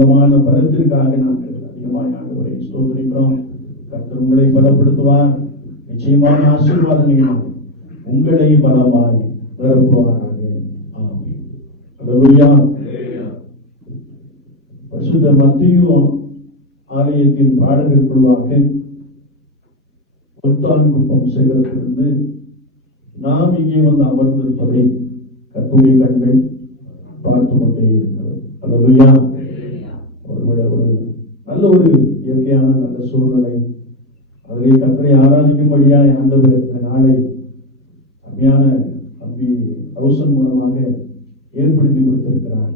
பலத்திற்காக நாங்கள் அதிகமாக ஆண்டவரை ஸ்தோத்திரிக்கிறோம். கர்த்தர் உங்களை பலப்படுத்துவார். நிச்சயமான ஆசீர்வாதங்கள் உங்களை பலமாய் நிரப்புவாராக. ஆமென். அல்லேலூயா. பரிசுத்த மத்தேயு ஆலயத்தின் பாடகர் குழுவாக ஒத்தான்குப்பம் சேகரத்திலிருந்து நாம் இங்கே வந்து அமர்ந்திருப்பதை கர்த்தருடைய கண்கள் பார்த்து கொண்டே இருக்கிறது. அல்லேலூயா. ஒருவேளை ஒரு நல்ல ஒரு இயற்கையான நல்ல சூழ்நிலை, அதிலே கர்த்தரை ஆராதிக்கும்படியாய் ஆண்டவர் இந்த நாளை அருமையான தம்பி ஹவுசன் மூலமாக ஏற்படுத்தி கொடுத்திருக்கிறார்.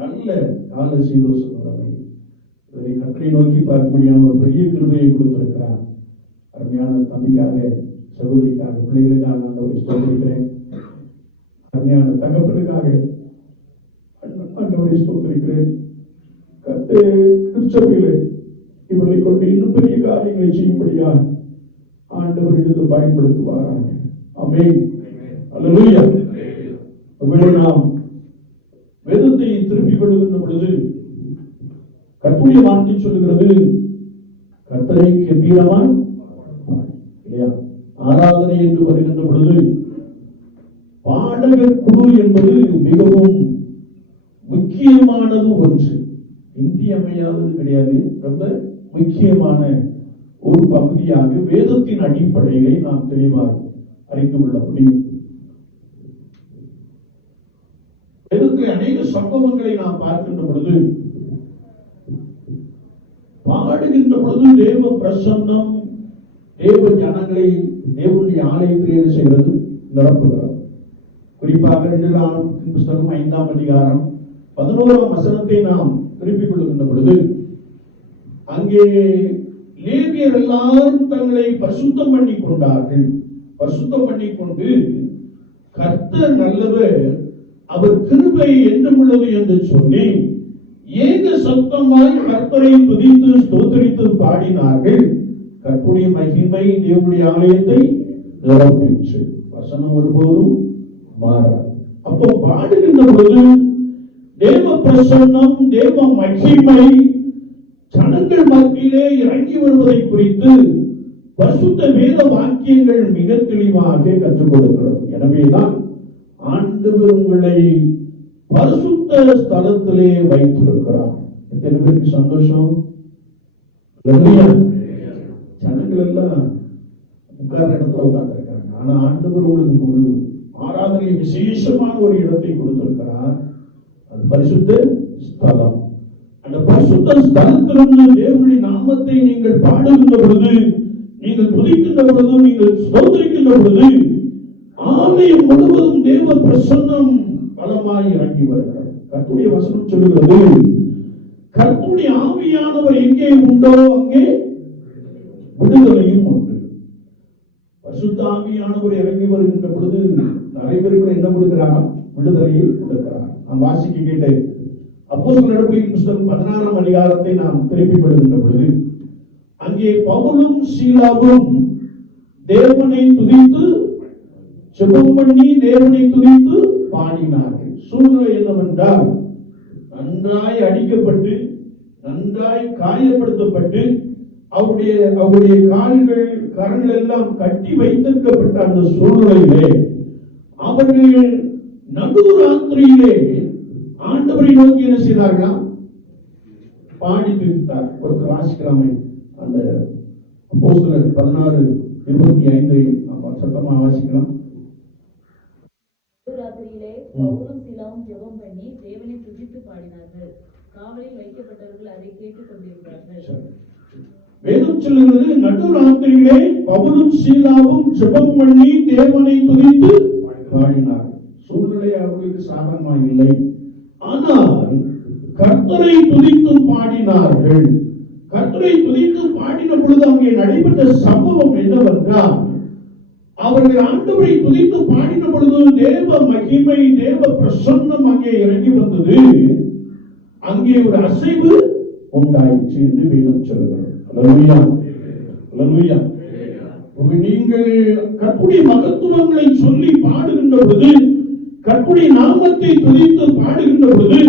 நல்ல கால சீதோஷ நிலைமை, இதை கர்த்தரை நோக்கி பார்க்கும்படியான ஒரு பெரிய கிருபையை கொடுத்திருக்கிறார். அருமையான தம்பிக்காக, சகோதரிக்காக, பிள்ளைகளுக்காக ஆண்டவரை ஸ்தோத்திரிக்கிறேன். அருமையான தகப்பனுக்காக ஆண்டவரை ஸ்தோத்திரிக்கிறேன். திருச்சபையிலே இவர்களை கொண்டு இன்னும் பெரிய காரியங்களை செய்யும்படியா ஆண்டவர் எடுத்து பயன்படுத்துவாராக. ஆமென். அல்லேலூயா. ஒருவேளை நாம் வேதத்தை திருப்பிக் கொள்ளுகின்ற பொழுது கர்த்தருடைய வார்த்தை சொல்லுகிறது, கர்த்தரை கெம்பீரமாய் இல்லையா, ஆராதனை என்று வருகின்ற பொழுது பாடகர் குழு என்பது மிகவும் முக்கியமானது ஒன்று, இன்றியமையாதது கிடையாது. ரொம்ப முக்கியமான ஒரு பகுதியாக வேதத்தின் அடிப்படையிலே நாம் தெளிவாக அறிந்து கொள்ள முடியும். வேதத்தில் அநேக சம்பவங்களை நாம் பார்க்கின்ற பொழுது, பாடுகின்ற பொழுது தேவ பிரசன்னம் தேவ ஜனங்களை தேவனுடைய ஆலயத்தில் என்ன செய்கிறது, நிரப்புகிறது. குறிப்பாக 2 புத்தகம் 5ஆம் அதிகாரம் 11ஆம் வசனத்தை நாம் திருப்பிக் கொள்ளுகின்ற பொழுது, அங்கே லேவியர் எல்லாரும் தங்களை பரிசுத்தம் பண்ணி கொண்டார்கள். பரிசுத்தம் பண்ணி கொண்டு கர்த்தர் நல்லவர், அவர் கிருபை என்றும் உள்ளது என்று சொல்லி ஏக சத்தமாய் கர்த்தரை துதித்து ஸ்தோத்திரித்து பாடினார்கள். கர்த்தருடைய மகிமை தேவனுடைய ஆலயத்தை நிரப்பிற்று. வசனம் ஒருபோதும் மாறாது. அப்போ பாடுகின்ற பொழுது தேவ பிரசன்னம், தேவ மகிமை ஜனங்கள் மத்தியிலே இறங்கி வருவதை குறித்து பரிசுத்த வேத வாக்கியங்கள் மிக தெளிவாக கற்றுக் கொடுக்கிறது. எனவேதான் ஆண்டவர் உங்களை பரிசுத்த ஸ்தலத்திலே வைத்திருக்கிறார். எத்தனை பேருக்கு சந்தோஷம்? ஜனங்கள் எல்லாம் உட்கார்ற இடத்துல உட்கார்ந்திருக்காங்க. ஆனா ஆண்டவர் உங்களுக்கு ஆராதனை விசேஷமான ஒரு இடத்தை கொடுத்திருக்கிறார். அது பரிசுத்த ஸ்தலம். அந்த பரிசுத்த ஸ்தலத்திலிருந்து தேவனுடைய நாமத்தை நீங்கள் பாடுகின்ற பொழுது, நீங்கள் துதிக்கின்ற பொழுது, நீங்கள் ஸ்தோத்திரிக்கின்ற பொழுது ஆலயம் முழுவதும் தேவ பிரசன்னம் பலமாய் இறங்கி வருகிறது. கர்த்தருடைய வசனம் சொல்லுகிறது, கர்த்தருடைய ஆவியானவர் எங்கே உண்டோ அங்கே விடுதலையும் உண்டு. பரிசுத்த ஆவியானவர் இறங்கி வருகின்ற பொழுது நிறைய பேருக்கு என்ன கொடுக்கிறாரா? விடுதலையை கொடுக்கிறார். நாம் வாசிக்க கேட்டேன். அப்போஸ்தலர் நடவடிக்கைகளின் புத்தகம் 16ஆம் அதிகாரத்தை நாம் திருப்பிக் கொள்கின்ற பொழுது, அங்கே பவுலும் சீலாவும் தேவனை துதித்து ஜெபம் பண்ணி தேவனை துதித்து பாடினார்கள். சூழ்நிலை என்னவென்றால், நன்றாய் அடிக்கப்பட்டு நன்றாய் காயப்படுத்தப்பட்டு அவருடைய கால்கள் கரங்கள் எல்லாம் கட்டி வைத்திருக்கப்பட்ட அந்த சூழ்நிலையிலே அவர்கள் நடுராத்திரியிலே ஆண்டவரை நோக்கி என்ன செய்தார்களா? பாடி துதித்தார். ஒருத்தர் வாசிக்கலாமே, அந்த அப்போஸ்தலர் 16:25 நாம் சத்தமா வாசிக்கலாம். நடுராத்திரியிலே பவுலும் சீலாவும் ஜெபம் பண்ணி தேவனை துதித்து பாடினார்கள். காவலில் வைக்கப்பட்டவர்கள் அதை கேட்டுக் கொண்டிருந்தார்கள். வேதம் சொல்லுகிறது, நடுராத்திரியிலே பவுலும் சீலாவும் ஜெபம் பண்ணி தேவனை துதித்து பாடினார்கள். சூழ்நிலை அவர்களுக்கு சாதகமாக இல்லை. ஆனால் கர்த்தரை துதித்து பாடினார்கள். கர்த்தரை துதித்து பாடின பொழுது அங்கே நடைபெற்ற சம்பவம் என்னவென்றால், அவர்கள் ஆண்டவரை துதித்து பாடின பொழுது தேவ மகிமை தேவ பிரசன்னம் அங்கே இறங்கி வந்தது. அங்கே ஒரு அசைவு உண்டாயிற்று என்று வேதம் சொல்லுகிறது. அல்லேலூயா. அல்லேலூயா. நீங்கள் கர்த்தருடைய மகத்துவங்களை சொல்லி பாடுகின்ற பொழுது, கர்த்தருடைய நாமத்தை துதித்து பாடுகின்ற பொழுது,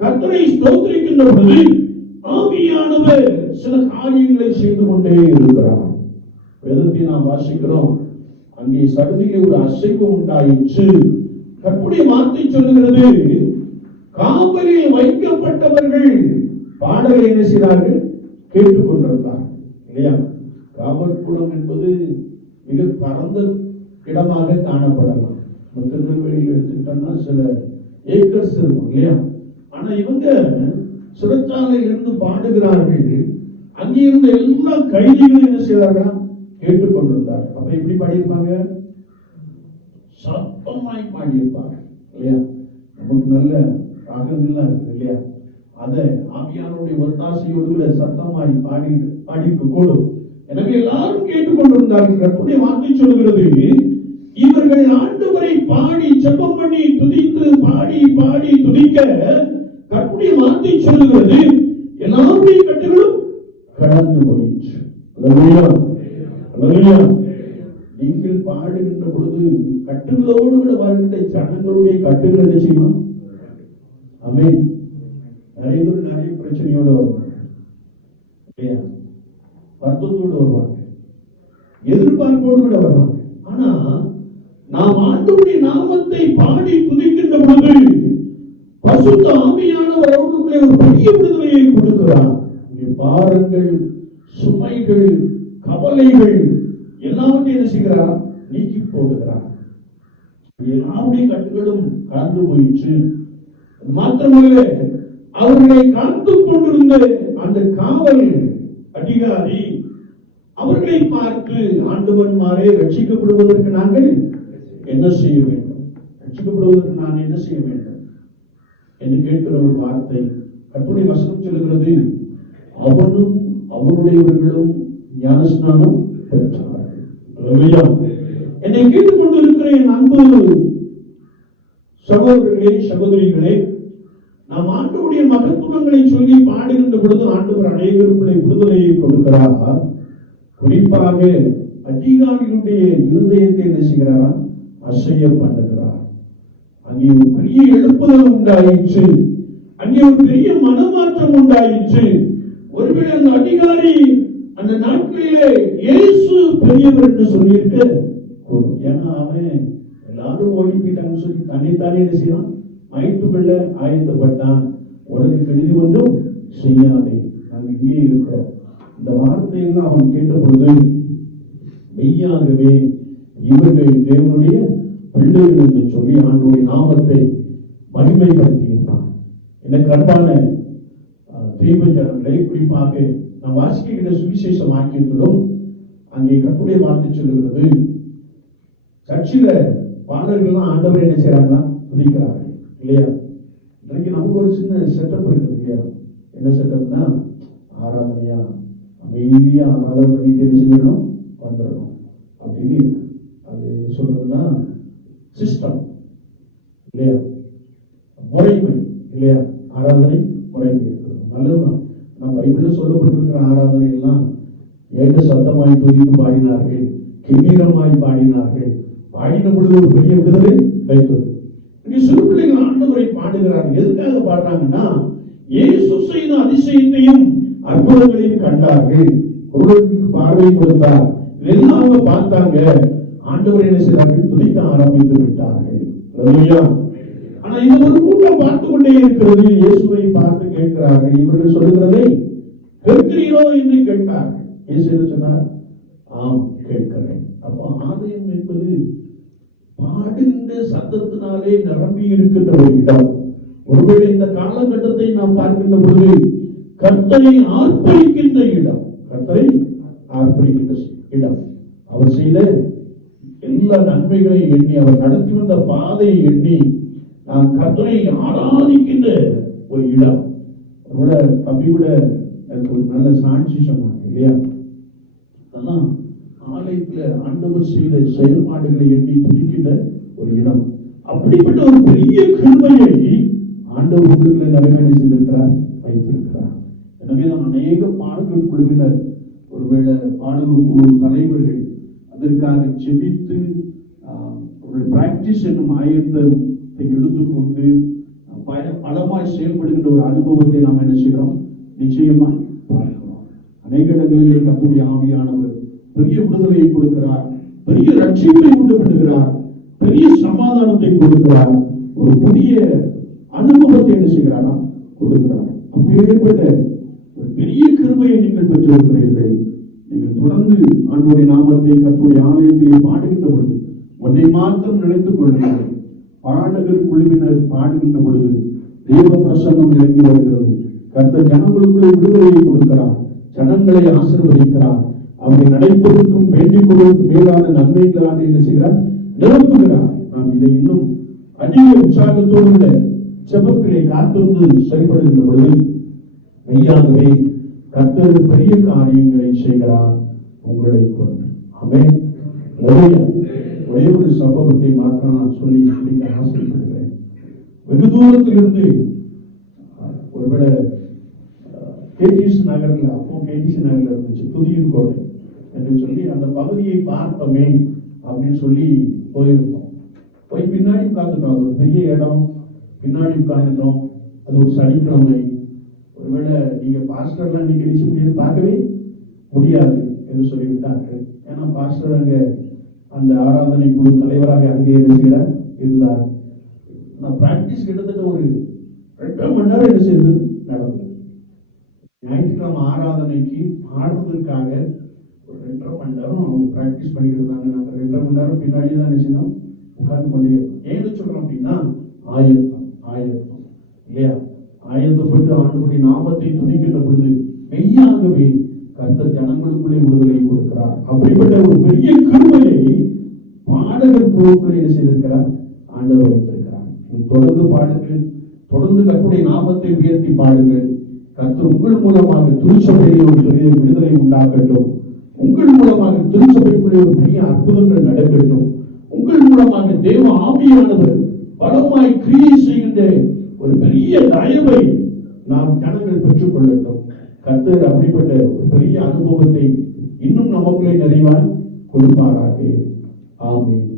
கர்த்தரை ஸ்தோத்திரிக்கின்ற துதிக்கின்ற பொழுது ஆவியானவர் சில காரியங்களை செய்து கொண்டே இருக்கிறார். வேதத்தை நாம் வாசிக்கிறோம், அங்கே சடுதியிலே ஒரு அசைவு உண்டாயிற்று. கர்த்தருடைய வார்த்தை சொல்லுகிறது, காவலில் வைக்கப்பட்டவர்கள் பாடலை என்ன செய்தார்கள்? கேட்டுக்கொண்டிருந்தார். இல்லையா? காவல்குடம் என்பது மிக பரந்த இடமாக காணப்படலாம். திருநெல்வேலியில் எடுத்துக்கிட்டோம்னா சில ஏக்கர்ஸ் இருக்கும் இல்லையா? ஆனா இவங்க சிறைச்சாலையில் இருந்து பாடுகிறார்கள். அங்கே இருந்த எல்லா கைதிகளும் என்ன செய்தார்கள்? கேட்டுக்கொண்டிருந்தார். அப்ப எப்படி பாடியிருப்பாங்க? சத்தமாய் பாடியிருப்பாங்க இல்லையா? நமக்கு நல்ல ராகங்கள்லாம் இருக்கு இல்லையா? அதை ஆவியானுடைய ஒத்தாசையோடு கூட சத்தமாய் பாடிக்க கூடும். எனவே எல்லாரும் கேட்டுக்கொண்டிருந்தார்கள். கர்த்தருடைய வார்த்தை சொல்கிறது, இவர்கள் ஆண்டவரை பாடி ஜெபம் பண்ணி துதித்து பாடி பாடி துதிக்க கர்த்தருடைய வார்த்தை சொல்லுகிறது, எல்லாருடைய கட்டுகளும் கடந்து போயிற்று. அல்லேலூயா, அல்லேலூயா. நீங்கள் பாடுகின்ற பொழுது கட்டுகளோடு கூட வருகின்ற ஜனங்களுடைய கட்டுகள் என்ன செய்யணும்? ஆமென். நிறைய பேர் நிறைய பிரச்சனையோடு வருவாங்க இல்லையா? வருத்தத்தோடு வருவாங்க, எதிர்பார்ப்போடு கூட வருவாங்க. ஆனா நாம் ஆண்டவருடைய நாமத்தை பாடி துதிக்கின்ற பொழுது பரிசுத்த ஆவியானவர் அவர்களுக்குள்ளே ஒரு பெரிய விடுதலையை கொடுக்கிறார். பாரங்கள், சுமைகள், கவலைகள் எல்லாவற்றையும் என்ன செய்கிறார்? நீக்கி போடுகிறார். எல்லாருடைய கட்டுகளும் கலந்து போயிற்று. மாத்திரமல்ல, அவர்களை காத்துக் கொண்டிருந்த அந்த காவல் அதிகாரி அவர்களை பார்த்து, ஆண்டவன்மாரே, ரட்சிக்கப்படுவதற்கு நாங்கள் என்ன செய்ய வேண்டும்? ரட்சிக்கப்படுவதற்கு நான் என்ன செய்ய வேண்டும் என்று கேட்கிற ஒரு வார்த்தை. கர்த்தருடைய வசனம் சொல்கிறது, அவனும் அவனுடையவர்களும் ஞானஸ்நானம் பெற்றார்கள். அல்லேலூயா. என்னை கேட்டுக்கொண்டு இருக்கிற என் அன்பு சகோதரர்களே, சகோதரிகளே, நாம் ஆண்டவருடைய மகத்துவங்களை சொல்லி பாடுகின்ற பொழுது ஆண்டவர் அநேகருக்குள்ளே விடுதலையை கொடுக்கிறார். குறிப்பாக அதிகாரிகளுடைய இருதயத்தை என்ன செய்கிறாரா? அசைய பண்ணுகிறார். அங்கே ஒரு பெரிய எழுப்புதல் உண்டாயிற்று. அங்கே ஒரு பெரிய மனமாற்றம் உண்டாயிற்று. ஒருவேளை அந்த அதிகாரி அந்த நாட்களிலே இயேசு பெரியவர் என்று சொல்லியிருக்க கூடும். ஏன்னா அவன் எல்லாரும் ஓடி போயிட்டாங்கன்னு சொல்லி தன்னைத்தானே என்ன செய்யலாம்? மயத்துக்குள்ள ஆயத்தப்பட்டான். உனக்கு கெடுதி ஒன்றும் செய்யாதே, நாங்கள் இங்கே இருக்கிறோம். இந்த வார்த்தையெல்லாம் அவன் கேட்ட பொழுது மெய்யாகவே இவர்கள் தேவனுடைய பிள்ளைகள் என்று சொல்லி ஆண்டவருடைய நாமத்தை மகிமைப்படுத்தி இருப்பான். எனக்கு அன்பான தெய்வஜனங்களை, குறிப்பாக நான் வாசிக்கிற சுவிசேஷ வாக்கியத்திலும் அங்கே கர்த்தருடைய வார்த்தை சொல்லுகிறது, சர்ச்சில பாடல்கள்லாம் ஆண்டவர் என்ன செய்யறாங்கன்னா துதிக்கிறார்கள் இல்லையா? இன்னைக்கு நமக்கு ஒரு சின்ன செட்டப் இருக்குது இல்லையா? என்ன செட்டப்னா, ஆராதனையா அமைதியா ஆராதனை பண்ணிட்டு என்ன செய்யணும்? வந்துடணும் அப்படின்னு இருக்கு. அது என்ன சொல்றதுன்னா சிஸ்டம் இல்லையா? முறைமை இல்லையா? ஆராதனை முறைமை இருக்கிறது, நல்லதுதான். நம்ம பைபிள்ல சொல்லப்பட்டிருக்கிற ஆராதனை எல்லாம் ஏக சத்தமாய் துதித்து பாடினார்கள், கம்பீரமாய் பாடினார்கள். பாடின பொழுது ஒரு பெரிய விடுதலை கிடைத்தது. சிறு பிள்ளைகள் ஆண்டவரை பாடுகிறார்கள். எதுக்காக பாடுறாங்கன்னா, இயேசு செய்த அதிசயத்தையும் அற்புதங்களையும் கண்டார்கள், ஒருவருக்கு பார்வை கொடுத்தார், இதெல்லாம் அவங்க பார்த்தாங்க. ஆண்டவர் என்ன செய்தார்கள்? துதிக்க ஆரம்பித்து விட்டார்கள். அல்லேலூயா. ஆனா இந்த ஒரு கூட்டம் பார்த்து கொண்டே இருக்கிறது. இயேசுவை பார்த்து கேட்கிறார்கள். இவர்கள் சொல்லுகிறதை கேட்கிறீரோ என்று கேட்டார்கள். இயேசு என்ன சொன்னார்? ஆம், கேட்கிறேன். அப்போ ஆலயம் என்பது பாடுகின்ற சத்தத்தினாலே நிரம்பி இருக்கின்ற ஒரு இடம். ஒருவேளை இந்த காலகட்டத்தை நாம் பார்க்கின்ற பொழுது கர்த்தரை ஆர்ப்பரிக்கின்ற இடம், கர்த்தரை ஆர்ப்பரிக்கின்ற இடம். அவர் செய்த எல்லா நன்மைகளை எண்ணி, அவர் நடத்தி வந்த பாதையை எண்ணி நாம் கர்த்தரை ஆராதிக்கின்ற ஒரு இடம். கூட தம்பி கூட எனக்கு ஒரு நல்ல சாட்சி சொன்னாங்க இல்லையா? அதெல்லாம் ஆலயத்துல ஆண்டவர் செய்த செயல்பாடுகளை எண்ணி துதிக்கின்ற ஒரு இடம். அப்படிப்பட்ட ஒரு பெரிய கிருபையை ஆண்டவர் உங்களுக்கு நிறைவேற செய்திருக்கிறார், வைத்திருக்கிறார். எனவே தான் அநேக பாடல்கள் குழுவினர், ஒருவேளை பாடல்கள் குழு தலைவர்கள் அதற்காக செபித்து ஒரு பிராக்டிஸ் என்னும் ஆயத்தத்தை எடுத்துக்கொண்டு பலமாய் செயல்படுகின்ற ஒரு அனுபவத்தை நாம் என்ன செய்கிறோம்? நிச்சயமா பார்க்கிறோம். அநேக இடங்களிலே கர்த்தருடைய ஆவியானவர் பெரிய விடுதலையை கொடுக்கிறார், பெரிய ரட்சிப்பை உண்டு பண்ணுகிறார், பெரிய சமாதானத்தை கொடுக்கிறார், ஒரு புதிய அனுபவத்தை என்ன செய்கிறாரா? கொடுக்கிறார். அப்பேற்பட்ட ஒரு பெரிய கிருபையை நீங்கள் பெற்றிருக்கிறீர்கள். நீங்கள் தொடர்ந்து ஆண்டவருடைய நாமத்தை கர்த்தருடைய ஆலயத்திலே பாடுகின்ற பொழுது ஒன்றை மாத்திரம் நினைத்துக் கொள்ளுங்கள். பாடகர் குழுவினர் பாடுகின்ற பொழுது தேவ பிரசன்னம் இறங்கி வருகிறது. கர்த்தர் ஜனங்களுக்குள்ளே விடுதலையை கொடுக்கிறார், ஜனங்களை ஆசீர்வதிக்கிறார், அவரை நடைபெறுவதற்கும் வேண்டிக் கொள்வதற்கும் மேலான நன்மைகளான என்ன செய்கிறார்? நிரப்புகிறார். நாம் இதை இன்னும் அதிக உற்சாகத்தோடு உள்ள செபத்திலே காத்திருந்து செயல்படுகின்ற பொழுது மெய்யாகவே கர்த்தர் பெரிய காரியங்களை செய்கிறார் உங்களை கொண்டு. ஆமென். ஒரே ஒரு சம்பவத்தை மாத்திரம் நான் சொல்லி ஆசைப்படுகிறேன். வெகு தூரத்திலிருந்து ஒருவேளை கேடிசி நகர்ல, அப்போ கேடிசி நகர்ல இருந்துச்சு துதியின் கோட்டை என்று சொல்லி அந்த பகுதியை பார்ப்போமே அப்படின்னு சொல்லி போயிருந்தோம். போய் பின்னாடி உட்கார்ந்துட்டோம். அது ஒரு பெரிய இடம், பின்னாடி உட்கார்ந்துட்டோம். அது ஒரு சனிக்கிழமை. ஒருவேளை நீங்க பாஸ்டர்லாம் இன்னைக்கு நிச்சயம் முடியாது, பார்க்கவே முடியாது என்று சொல்லிவிட்டார்கள். ஏன்னா பாஸ்டர் அங்க அந்த ஆராதனை குழு தலைவராக அங்கே இருந்தார். நான் பிராக்டிஸ் கிட்டத்தட்ட ஒரு 2 மணி நேரம் என்ன செய்தது நடந்தது. ஞாயிற்றுக்கிழமை ஆராதனைக்கு பாடுவதற்காக ஒரு 2.5 மணி நேரம் அவங்க பிராக்டிஸ் பண்ணிட்டு இருந்தாங்க. நாங்கள் 2.5 மணி நேரம் பின்னாடி தான் என்ன செய்யணும், உட்கார்ந்து கொண்டே இருக்கோம். ஏன்னு சொல்றோம் அப்படின்னா ஆயத்தம் இல்லையா? ஆயத்தப்பட்டு ஆண்டவருடைய நாமத்தை துதிக்கின்ற பொழுது மெய்யாகவே கர்த்தர் ஜனங்களுக்குள்ளே விடுதலை கொடுக்கிறார். அப்படிப்பட்ட ஒரு பெரிய கிருபையை பாடகர் குழுக்களை என்ன செய்திருக்கிறார்? ஆண்டவர் வைத்திருக்கிறார். தொடர்ந்து பாடுங்கள், தொடர்ந்து கர்த்தருடைய நாமத்தை உயர்த்தி பாடுங்கள். கர்த்தர் உங்கள் மூலமாக திருச்சபையிலே ஒரு பெரிய விடுதலை உண்டாக்கட்டும். உங்கள் மூலமாக திருச்சபைக்குள்ளே ஒரு பெரிய அற்புதங்கள் நடக்கட்டும். உங்கள் மூலமாக தேவ ஆவியானவர் பலமாய் கிரியை செய்கின்ற ஒரு பெரிய தயவை நாம் ஜனங்கள் பெற்றுக் கொள்ளட்டும். கர்த்தர் அப்படிப்பட்ட ஒரு பெரிய அனுபவத்தை இன்னும் நமக்குள்ளே நிறைவாய் கொடுப்பாராக. ஆமென்.